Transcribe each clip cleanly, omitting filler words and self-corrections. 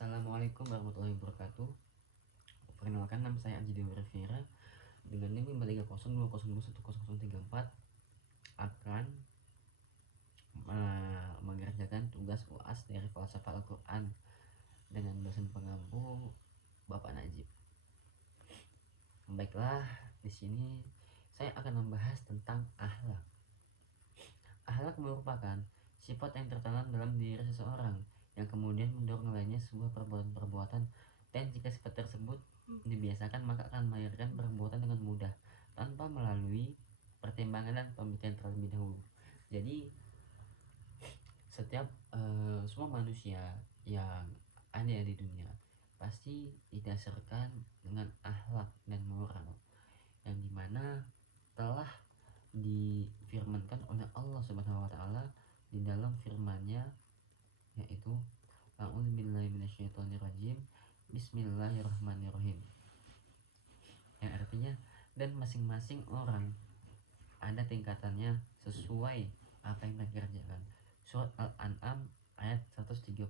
Assalamualaikum warahmatullahi wabarakatuh. Perkenalkan, nama saya Anji Dewi Revira dengan NIM 53020210034 akan mengerjakan tugas UAS dari falsafah Al-Quran dengan dosen pengampu Bapak Najib. Baiklah, di sini saya akan membahas tentang akhlak. Akhlak merupakan sifat yang tertanam dalam diri seseorang yang kemudian mendorong lainnya sebuah perbuatan-perbuatan, dan jika sifat tersebut dibiasakan maka akan melahirkan perbuatan dengan mudah tanpa melalui pertimbangan dan pemikiran terlebih dahulu. Jadi setiap semua manusia yang ada di dunia pasti didasarkan dengan akhlak dan moral yang dimana telah difirmankan oleh Allah Subhanahu wa taala di dalam firman-Nya, yaitu A'udzubillahi minasyaitonirrajim, Bismillahirrahmanirrahim, yang artinya dan masing-masing orang ada tingkatannya sesuai apa yang mereka kerjakan. Surat Al-An'am ayat 132.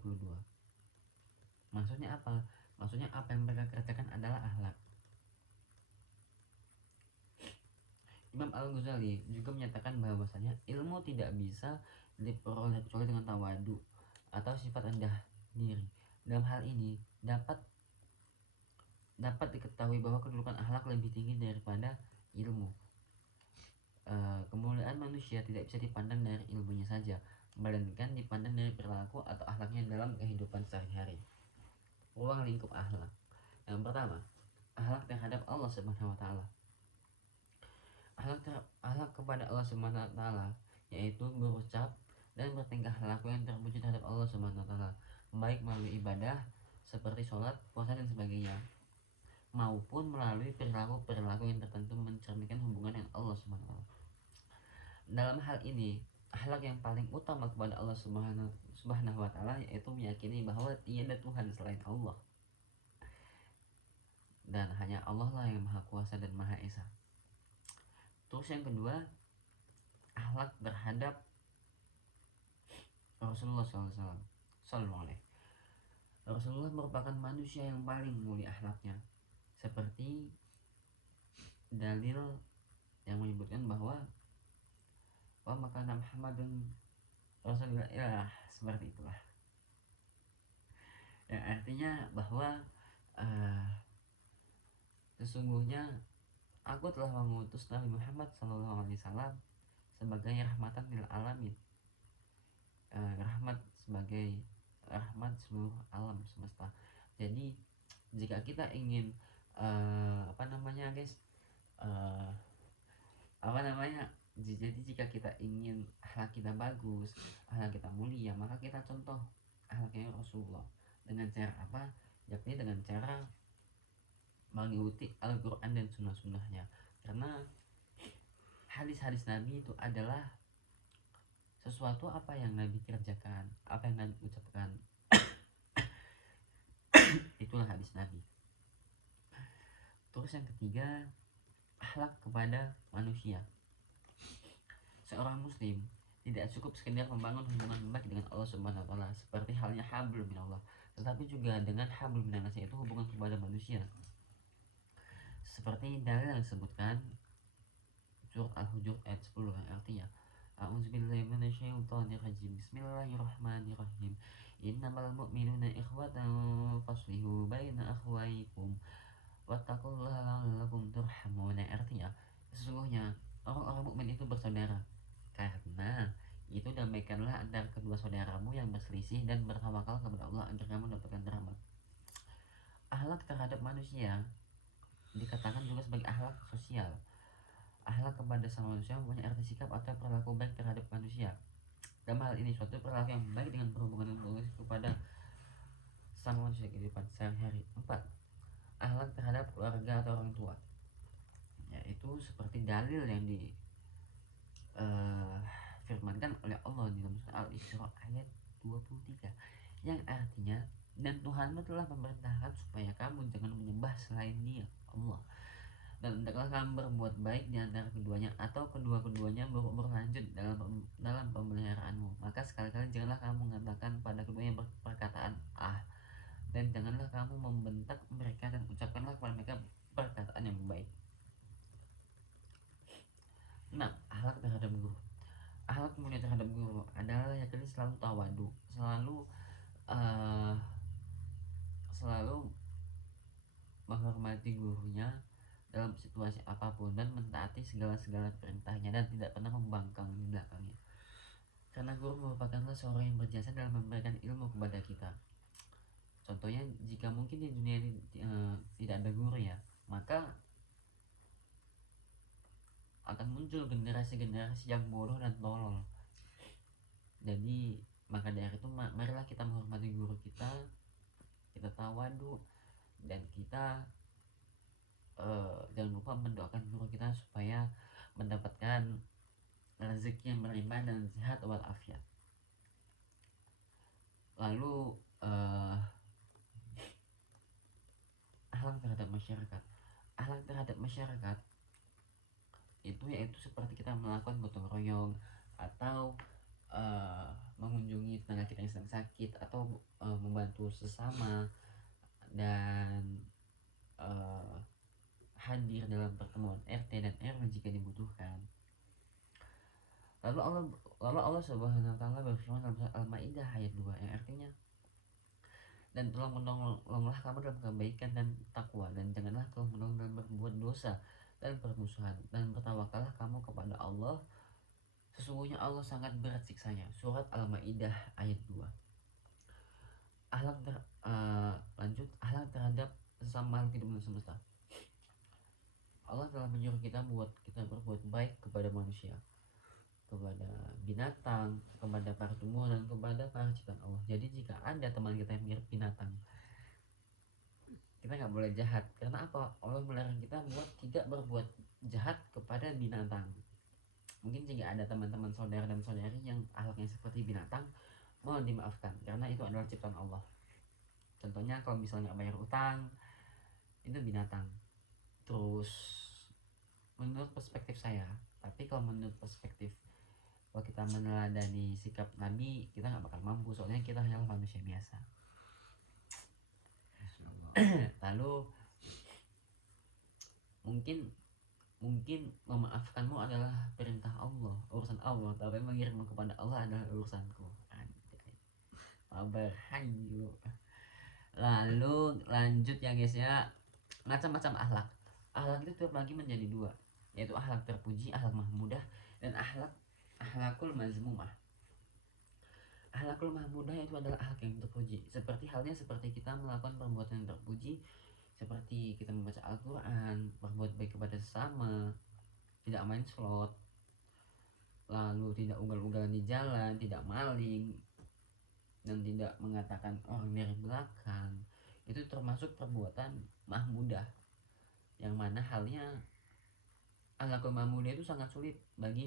Maksudnya apa? Maksudnya apa yang mereka kerjakan adalah akhlak. Imam Al-Ghazali juga menyatakan bahwasanya ilmu tidak bisa diperoleh kecuali dengan tawadu atau sifat rendah diri. Dalam hal ini dapat diketahui bahwa kedudukan akhlak lebih tinggi daripada ilmu. Kemuliaan manusia tidak bisa dipandang dari ilmunya saja, melainkan dipandang dari perilaku atau akhlaknya dalam kehidupan sehari-hari. Ruang lingkup akhlak. Yang pertama, akhlak terhadap Allah Subhanahu wa taala. Akhlak kepada Allah Subhanahu wa taala yaitu berucap dan bertingkah laku yang terpuji terhadap Allah Subhanahu wa taala, baik melalui ibadah seperti sholat, puasa dan sebagainya, maupun melalui perilaku yang tertentu mencerminkan hubungan dengan Allah Subhanahu wa taala. Dalam hal ini, akhlak yang paling utama kepada Allah Subhanahu wa taala yaitu meyakini bahwa tiada Tuhan selain Allah, dan hanya Allah lah yang Maha Kuasa dan Maha Esa. Terus yang kedua, akhlak terhadap Rasulullah SAW. Rasulullah merupakan manusia yang paling mulia akhlaknya, seperti dalil yang menyebutkan bahwa maka Muhammadun Rasulullah, seperti itulah. Yang artinya bahwa sesungguhnya aku telah mengutus Nabi Muhammad SAW sebagai rahmatan lil alamin, rahmat sebagai rahmat seluruh alam semesta. Jadi jika kita ingin jadi jika kita ingin akhlak kita bagus, akhlak kita mulia, maka kita contoh akhlaknya Rasulullah dengan cara apa? Yakni dengan cara mengikuti Al-Quran dan sunnah-sunnahnya. Karena hadis-hadis Nabi itu adalah sesuatu apa yang Nabi kerjakan, apa yang Nabi ucapkan. Itulah hadis Nabi. Terus yang ketiga, akhlak kepada manusia. Seorang muslim tidak cukup sekedar membangun hubungan baik dengan Allah Subhanahu wa taala seperti halnya hablum minallah, tetapi juga dengan hablum minannas, yaitu hubungan kepada manusia. Seperti dalil yang disebutkan surat Al-Hujurat ayat 10 yang artinya A'udzubillahi minasyaitonirrajim, Bismillahirrahmanirrahim, Innamal mu'minuna ikhwatan faslihu baina akhwaikum wattaqullaha la'allakum turhamun. Artinya sesungguhnya orang-orang mukmin itu bersaudara, karena itu damaikanlah antara kedua saudaramu yang berselisih dan bertawakal kepada Allah agar kamu mendapatkan rahmat. Akhlak terhadap manusia dikatakan juga sebagai akhlak sosial. Akhlak kepada sama manusia mempunyai arti sikap atau perilaku baik terhadap manusia. Dalam hal ini suatu perilaku yang baik dengan perhubungan yang bagus kepada sama manusia kehidupan sehari-hari. 4. Akhlak terhadap keluarga atau orang tua, yaitu seperti dalil yang firmankan oleh Allah di dalam surah Al-Isra ayat 23, yang artinya dan Tuhanmu telah memerintahkan supaya kamu jangan menyembah selain Dia, Allah, dan hendaklah kamu berbuat baik di antara keduanya atau kedua-keduanya berumur lanjut dalam pemeliharaanmu. Maka sekali-kali janganlah kamu mengatakan pada keduanya perkataan dan kamu membentak mereka dan ucapkanlah kepada mereka perkataan yang baik. Nah, akhlak terhadap guru. Akhlak mulia terhadap guru adalah yakni selalu tawadu, uh, selalu menghormati gurunya dalam situasi apapun dan mentaati segala perintahnya dan tidak pernah membangkang di belakangnya. Karena guru merupakanlah seorang yang berjasa dalam memberikan ilmu kepada kita. Contohnya, jika mungkin di dunia ini tidak ada guru ya, maka akan muncul generasi-generasi yang bodoh dan tolol. Jadi maka dari itu marilah kita menghormati guru kita tawadu, dan kita jangan lupa mendoakan guru kita supaya mendapatkan rezeki yang berlimpah dan sehat walafiat. Lalu akhlak terhadap masyarakat. Akhlak terhadap masyarakat itu yaitu seperti kita melakukan gotong royong atau mengunjungi tetangga kita yang sedang sakit atau membantu sesama dan hadir dalam pertemuan RT dan RW jika dibutuhkan. Lalu Allah Subhanahu wa taala berfirman dalam surat Al-Maidah ayat 2 yang artinya, dan tolong menolonglah kamu dalam kebaikan dan takwa, dan janganlah tolong menolong dalam berbuat dosa dan permusuhan, dan bertawakallah kamu kepada Allah, sesungguhnya Allah sangat berat siksanya. Surat Al-Maidah ayat 2. Lanjut, akhlak terhadap sesama makhluk hidup dalam semesta. Allah telah menyuruh kita berbuat baik kepada manusia, kepada binatang, kepada para tumbuhan, dan kepada para ciptaan Allah. Jadi jika ada teman kita yang mirip binatang, kita nggak boleh jahat. Karena apa? Allah melarang kita buat tidak berbuat jahat kepada binatang. Mungkin jika ada teman-teman saudara dan saudari yang akhlaknya seperti binatang, mohon dimaafkan karena itu adalah ciptaan Allah. Contohnya kalau misalnya bayar utang, itu binatang. Terus menurut perspektif saya, tapi kalau menurut perspektif kalau kita meneladani sikap Nabi, kita nggak bakal mampu, soalnya kita hanyalah manusia biasa. Lalu mungkin memaafkanmu adalah perintah Allah, urusan Allah, tapi mengirimmu kepada Allah adalah urusanku. Hayu. Lalu lanjut ya guys ya, macam-macam akhlak. Akhlak itu terbagi menjadi dua, yaitu akhlak terpuji, akhlak mahmudah, dan akhlakul mazmumah. Akhlakul mahmudah itu adalah akhlak yang terpuji, seperti kita melakukan perbuatan yang terpuji, seperti kita membaca Al-Quran, berbuat baik kepada sesama, tidak main slot, lalu tidak ugal-ugalan di jalan, tidak maling, dan tidak mengatakan orang dari belakang. Itu termasuk perbuatan mahmudah, yang mana halnya akhlakul mahmudah itu sangat sulit bagi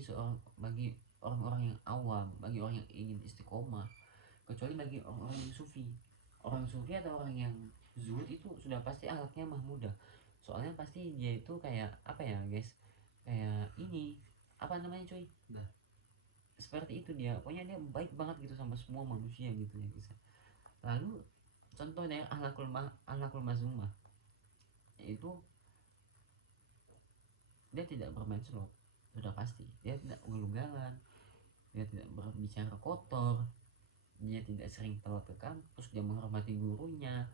orang-orang yang awam, bagi orang yang ingin istiqomah, kecuali bagi orang-orang yang sufi. Orang sufi atau orang yang zuhud itu sudah pasti akhlaknya mahmudah, soalnya pasti dia itu kayak apa ya guys, kayak ini apa namanya cuy, seperti itu dia, pokoknya dia baik banget gitu sama semua manusia gitu ya guys. Lalu contoh dari akhlakul mazmumah itu dia tidak bermain slot, sudah pasti dia tidak ugal-ugalan, dia tidak berbicara kotor, dia tidak sering telat ke kampus, dia menghormati gurunya,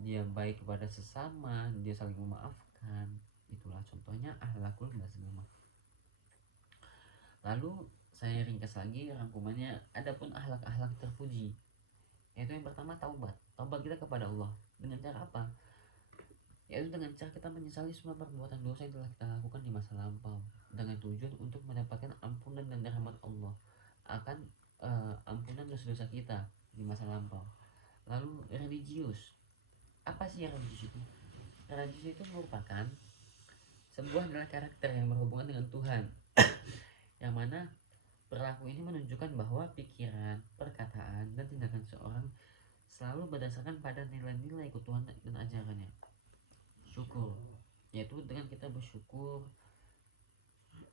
dia baik kepada sesama, dia saling memaafkan. Itulah contohnya akhlakul mazmumah. Lalu saya ringkas lagi rangkumannya, adapun akhlak-akhlak terpuji, yaitu yang pertama taubat kita kepada Allah. Dengan cara apa? Yaitu dengan cara kita menyesali semua perbuatan dosa yang telah kita lakukan di masa lampau, dengan tujuan untuk mendapatkan ampunan dan rahmat Allah akan ampunan dosa-dosa kita di masa lampau. Lalu religius. Apa sih religius itu? Religius itu merupakan sebuah adalah karakter yang berhubungan dengan Tuhan, yang mana perilaku ini menunjukkan bahwa pikiran, perkataan, dan tindakan seorang selalu berdasarkan pada nilai-nilai ketuhanan dan ajarannya. Syukur, yaitu dengan kita bersyukur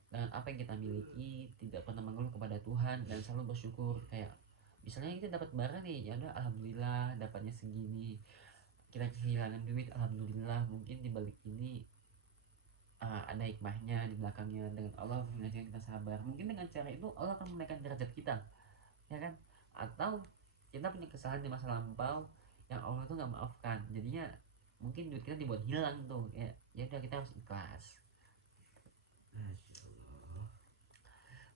dengan apa yang kita miliki, tidak pernah mengeluh kepada Tuhan dan selalu bersyukur. Kayak misalnya kita dapat barang nih, ya udah alhamdulillah dapatnya segini, kita kehilangan duit, alhamdulillah mungkin di balik ini ada hikmahnya di belakangnya, dengan Allah mengajarkan kita sabar. Mungkin dengan cara itu Allah akan menaikkan derajat kita, ya kan? Atau kita punya kesalahan di masa lampau yang Allah tuh nggak maafkan, jadinya mungkin duit kita dibuat hilang tuh, ya udah kita harus ikhlas.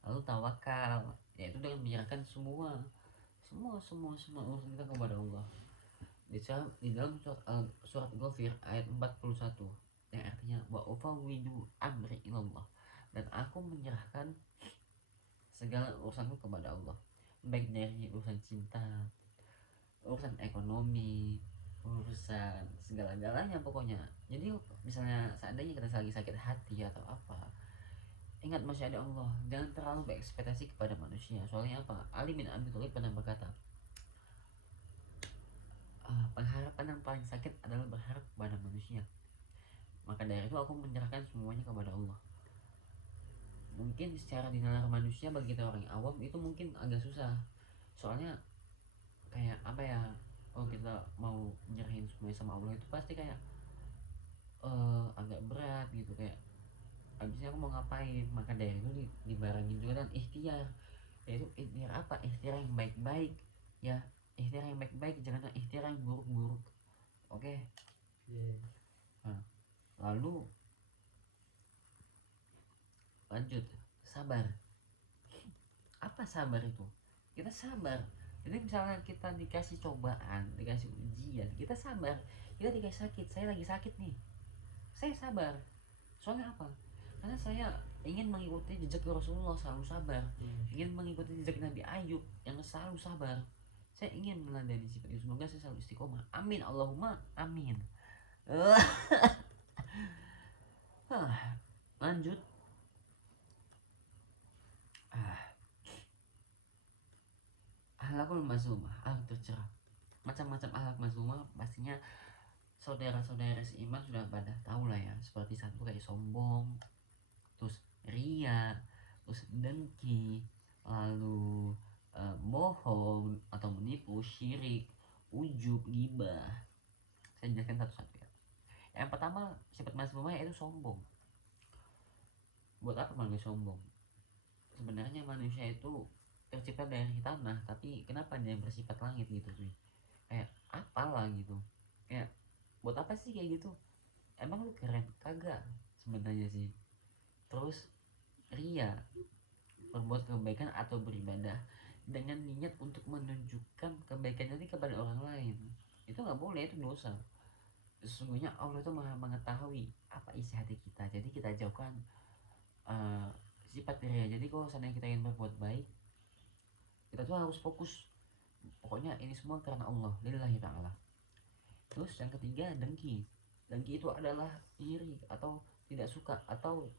Lalu tawakal, yaitu dengan menyerahkan semua urusan kita kepada Allah. Di dalam surat Ghafir ayat 41 yang artinya wa ufawwidu amri ilallah, dan aku menyerahkan segala urusanku kepada Allah, baik dari urusan cinta, urusan ekonomi, urusan segala-galanya pokoknya. Jadi misalnya seandainya kita lagi sakit hati atau apa, ingat masih ada Allah, jangan terlalu berekspektasi kepada manusia. Soalnya apa, Ali bin Abi Thalib pernah berkata, pengharapan yang paling sakit adalah berharap kepada manusia. Maka dari itu aku menyerahkan semuanya kepada Allah. Mungkin secara dinalar manusia bagi kita orang awam itu mungkin agak susah. Soalnya kayak apa ya, kalau kita mau nyerahin semuanya sama Allah itu pasti kayak agak berat gitu, kayak abisnya aku mau ngapain. Maka dari itu dibarengin juga dan ikhtiar, yaitu ikhtiar apa, ikhtiar yang baik-baik ya, ikhtiar yang baik-baik, jangan ikhtiar yang buruk-buruk. Oke. Nah, lalu lanjut, sabar. Apa sabar itu? Kita sabar, jadi misalnya kita dikasih cobaan, dikasih ujian, kita sabar. Kita dikasih sakit, saya lagi sakit nih, saya sabar. Soalnya apa? Karena saya ingin mengikuti jejak Rasulullah, selalu sabar. Ingin mengikuti jejak Nabi Ayub yang selalu sabar. Saya ingin meneladani sifat itu. Semoga saya selalu istiqomah. Amin, Allahumma amin. Lanjut. Akhlakul mazmumah, akhlak tercela. Macam-macam akhlak mazmumah pastinya saudara-saudara seiman sudah pada tahu lah ya. Seperti satu kayak sombong, terus ria, terus dengki, lalu bohong atau menipu, syirik, ujub, ghibah. Saya jelaskan satu-satu ya. Yang pertama, sifat mazmumah yaitu sombong. Buat apa manusia sombong? Sebenarnya manusia itu tercipta dari tanah, tapi kenapa dia bersifat langit gitu sih? Kayak apalah gitu. Kayak buat apa sih kayak gitu? Emang lu keren? Kagak sebenarnya sih. Terus ria, berbuat kebaikan atau beribadah dengan niat untuk menunjukkan kebaikan itu kepada orang lain, itu nggak boleh, itu dosa. Sesungguhnya Allah itu maha mengetahui apa isi hati kita, jadi kita jauhkan sifat ria. Jadi kalau seandainya kita ingin berbuat baik, kita tuh harus fokus, pokoknya ini semua karena Allah, lillahi ta'ala. Terus yang ketiga, dengki. Dengki itu adalah iri atau tidak suka atau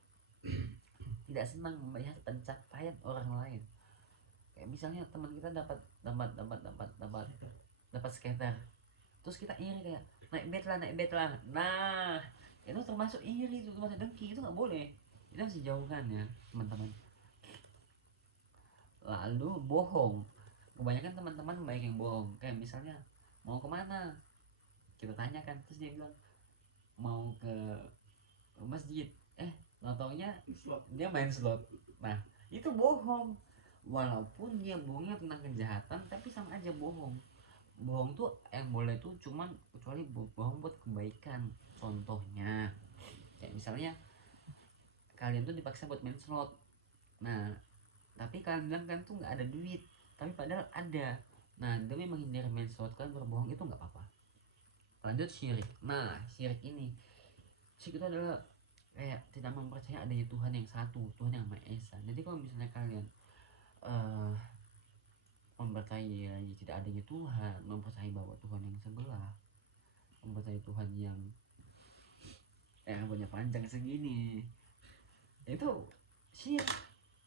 tidak senang melihat pencapaian orang lain. Kayak misalnya teman kita dapat skater, terus kita iri, kayak naik bet lah. Nah, itu termasuk iri, itu termasuk dengki, itu nggak boleh. Itu harus dijauhkan ya teman-teman. Lalu bohong, kebanyakan teman-teman banyak yang bohong. Kayak misalnya mau kemana, kita tanyakan, terus dia bilang mau ke masjid, nggak taunya dia main slot. Nah, itu bohong. Walaupun dia bohongnya tentang kejahatan, tapi sama aja bohong. Bohong tuh yang boleh tuh cuman kecuali bohong buat kebaikan. Contohnya kayak misalnya kalian tuh dipaksa buat main slot, nah tapi kalian bilang kan tuh nggak ada duit, tapi padahal ada. Nah, demi menghindari main slot kalian berbohong, itu nggak apa-apa. Lanjut, syirik. Nah, syirik itu adalah kayak tidak mempercayai adanya Tuhan yang satu, Tuhan yang Maha Esa. Jadi kalau misalnya kalian mempercayai tidak adanya Tuhan, mempercayai bahwa Tuhan yang sebelah, mempercayai Tuhan yang rambutnya panjang segini, itu syirik.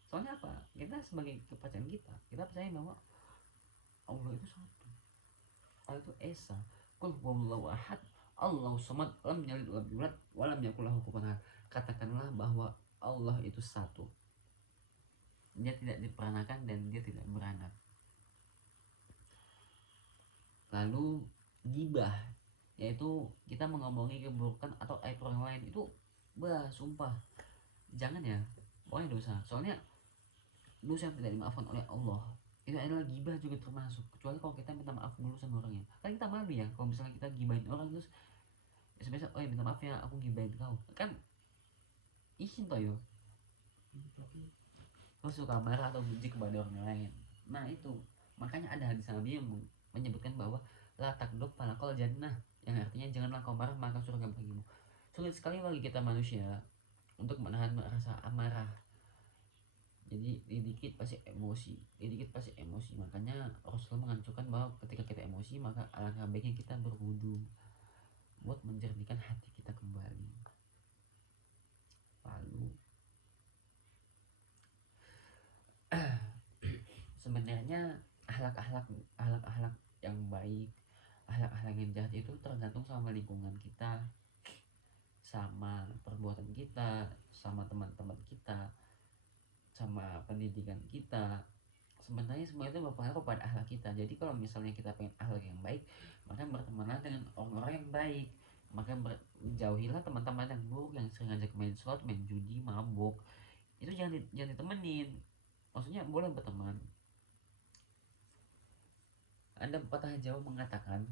Soalnya apa? Kita sebagai kepercayaan kita percaya bahwa Allah itu satu, Allah itu Esa. Qul huwallahu ahad, Allahu samad, lam yalid walam yulad walam yakul lahu kufuwan ahad. Katakanlah bahwa Allah itu satu, dia tidak diperanakan dan dia tidak beranak. Lalu ghibah, yaitu kita mengomongin keburukan atau aib orang lain. Itu sumpah jangan ya, pokoknya dosa. Soalnya dosa yang tidak dimaafkan oleh Allah itu adalah gibah juga termasuk, kecuali kalau kita minta maaf dulu sama orangnya. Kan kita malu ya kalau misalnya kita gibahin orang terus biasa, oh ya minta maaf ya aku gibahin kau, kan izin toh yo, kau suka marah atau benci kepada orang lain. Nah itu makanya ada hadis Nabi yang menyebutkan bahwa la takdub falakol jannah, yang artinya janganlah kau marah maka surga bagimu. Sulit sekali bagi kita manusia untuk menahan rasa amarah. Jadi dikit pasti emosi, dikit pasti emosi. Makanya Rasul menganjurkan bahwa ketika kita emosi maka alangkah baiknya kita berwudu buat menjernihkan hati kita kembali. Lalu sebenarnya akhlak yang baik, akhlak yang jahat itu tergantung sama lingkungan kita, sama perbuatan kita, sama teman-teman kita, sama pendidikan kita. Sebenarnya semua itu berpengaruh pada akhlak kita. Jadi kalau misalnya kita pengen akhlak yang baik, maka bertemanlah dengan orang-orang yang baik. Maka jauhilah teman-teman yang buruk, yang sering ngajak main slot, main judi, mabuk. Itu jangan ditemenin. Maksudnya boleh berteman. Ada pepatah Jawa mengatakan,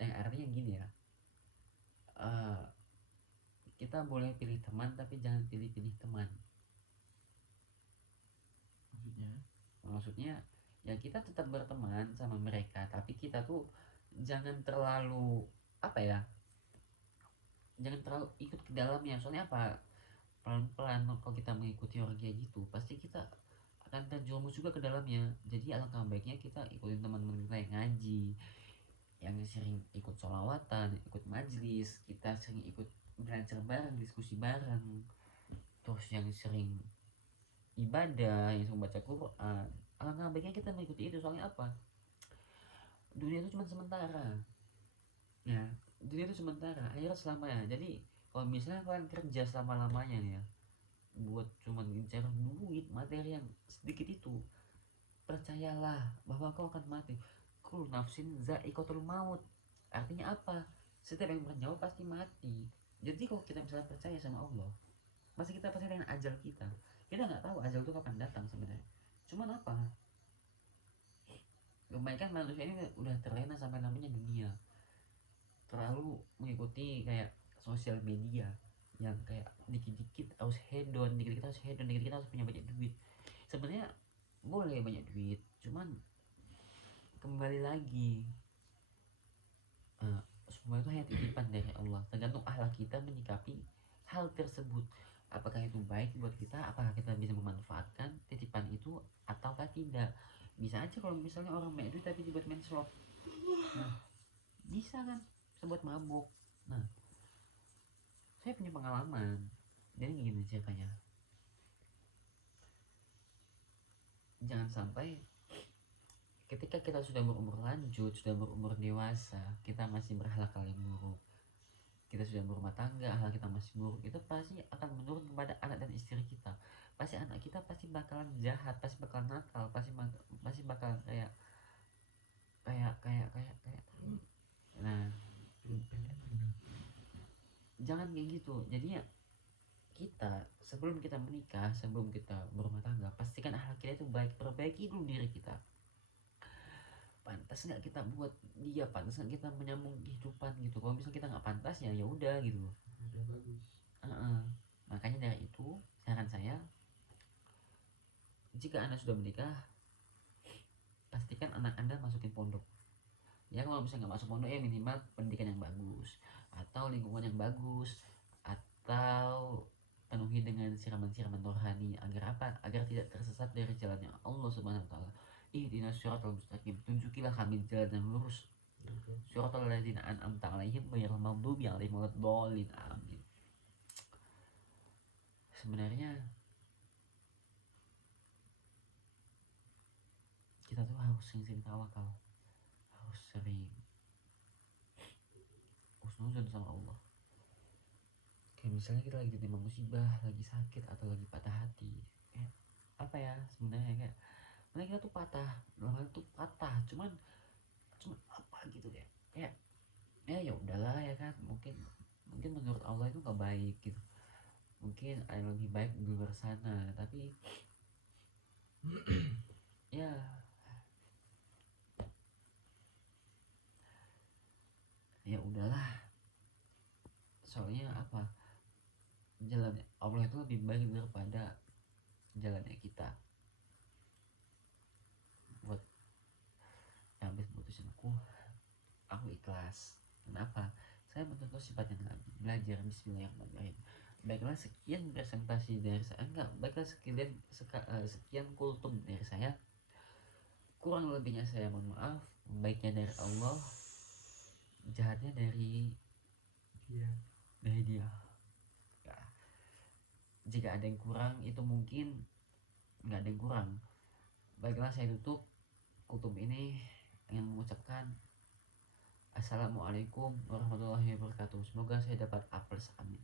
yang artinya gini ya, kita boleh pilih teman tapi jangan pilih-pilih teman. Maksudnya ya kita tetap berteman sama mereka, tapi kita tuh jangan terlalu jangan terlalu ikut ke dalamnya. Soalnya apa, pelan-pelan kalau kita mengikuti orang kayak gitu pasti kita akan terjerumus juga ke dalamnya. Jadi alangkah baiknya kita ikutin teman-teman kita yang ngaji, yang sering ikut sholawatan, ikut majlis, kita sering ikut belajar bareng, diskusi bareng, terus yang sering ibadah, yang sering baca Quran. Alangkah baiknya kita mengikuti itu. Soalnya apa, dunia itu cuma sementara ya, dunia itu sementara, akhirat selamanya. Jadi kalau misalnya kalian kerja selama-lamanya nih ya buat cuma ngincar duit materi yang sedikit itu, percayalah bahwa kau akan mati. Kul nafsin za'iqatul maut, artinya apa, setiap yang bernyawa pasti mati. Jadi kalau kita misalnya percaya sama Allah, pasti kita percaya dengan ajal kita. Kita nggak tahu ajal itu kapan datang sebenarnya. Cuman apa, kebaikan manusia ini udah terlena sampai namanya dunia, terlalu mengikuti kayak sosial media yang kayak dikit-dikit harus hedon, dikit-dikit harus hedon, dikit-dikit harus punya banyak duit. Sebenarnya boleh banyak duit, cuman kembali lagi, semua itu hanya titipan dari Allah. Tergantung akhlak kita menyikapi hal tersebut. Apakah itu baik buat kita, apakah kita bisa memanfaatkan titipan itu ataukah tidak. Bisa aja kalau misalnya orang banyak duit tapi dibuat main slot, nah bisa kan, bisa buat mabuk. Nah saya punya pengalaman, jadi gini ceritanya. Jangan sampai ketika kita sudah berumur lanjut, sudah berumur dewasa, kita masih berakhlak yang buruk, kita sudah berumah tangga, akhlak kita masih buruk, itu pasti akan menurun kepada anak dan istri kita. Pasti anak kita pasti bakalan jahat, pasti bakalan nakal, pasti bakal kayak nah jangan kayak gitu. Jadinya kita sebelum kita menikah, sebelum kita berumah tangga, pastikan akhlak kita itu baik. Perbaiki dulu diri kita. Pantas nggak kita buat dia, pantas nggak kita menyambung kehidupan gitu. Kalau misalnya kita nggak pantas ya ya udah gitu. Udah bagus. Makanya dari itu saran saya, jika Anda sudah menikah, pastikan anak Anda masukin pondok. Ya kalau misalnya nggak masuk pondok ya minimal pendidikan yang bagus atau lingkungan yang bagus, atau penuhi dengan siraman-siraman rohani. Agar apa? Agar tidak tersesat dari jalannya Allah Subhanahu wa taala. Ihdinas siratal mustaqim, tunjukilah kami jalan yang lurus. Siratal ladzina an'amta 'alaihim ghairil maghdubi 'alaihim waladdallin. Amin. Sebenarnya kita tuh harus sering-sering tawakal, harus sering husnuzon sama Allah. Kayak misalnya kita lagi ditimpa musibah, lagi sakit atau lagi patah hati, apa ya sebenarnya, kayak sebenarnya kita tuh patah, dalam hal tuh patah, cuman cuma apa gitu ya, kayak ya udahlah ya kan, mungkin mungkin menurut Allah itu nggak baik gitu, mungkin ada yang lebih baik di luar sana, tapi ya ya udahlah, soalnya apa, jalan Allah itu lebih baik daripada jalannya kita. Buat yang habis putusin aku ikhlas. Kenapa? Saya menuntut sifatnya Nabi, belajar bismillahirrahmanirrahim. Baiklah, sekian presentasi dari saya, enggak, baiklah sekian kultum dari saya. Kurang lebihnya saya mohon maaf. Baiknya dari Allah, jahatnya dari Dia. dia ya. Jika ada yang kurang, itu mungkin nggak ada yang kurang. Baiklah, saya tutup kultum ini yang mengucapkan Assalamualaikum warahmatullahi wabarakatuh. Semoga saya dapat A+, amin.